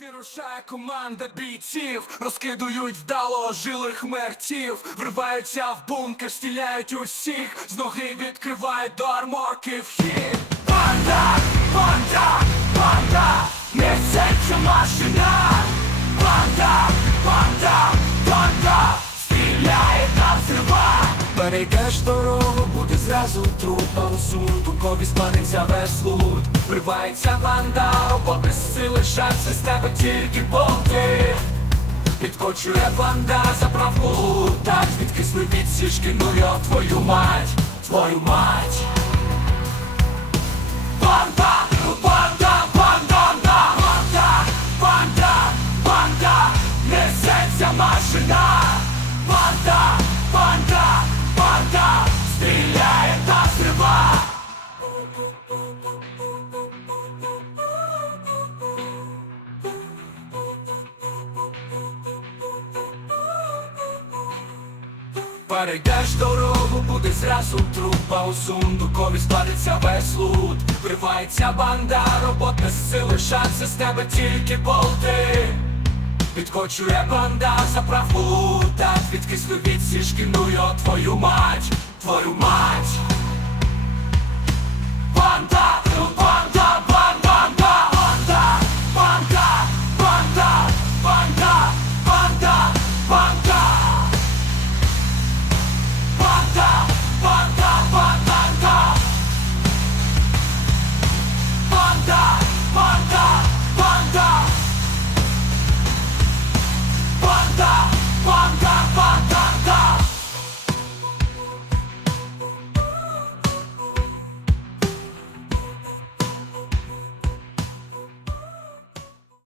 Вирушає команда бійців, розкидують вдало жилих мерців, вриваються в бункер, стріляють усіх, з ноги відкривають до арморки вхід. Банда, банда, банда, несеться машина. Банда, банда, банда, стріляє та взрива. Перейдеш дорогу, буде зразу трупа усунку, кові спалиться весь лут. Вривається банда, роботи сили, шанси з тебе тільки болти. Підкочує банда за правку, так відкисли від сішки, ну я твою мать, твою мать. Перейдеш дорогу, буде зразу трупа. У сундукові складеться весь лут Вривається банда, робота сили, шанси з тебе тільки болти. Підкочує банда за лута, Так відкисли від сішки, ну йо, твою мать, твою мать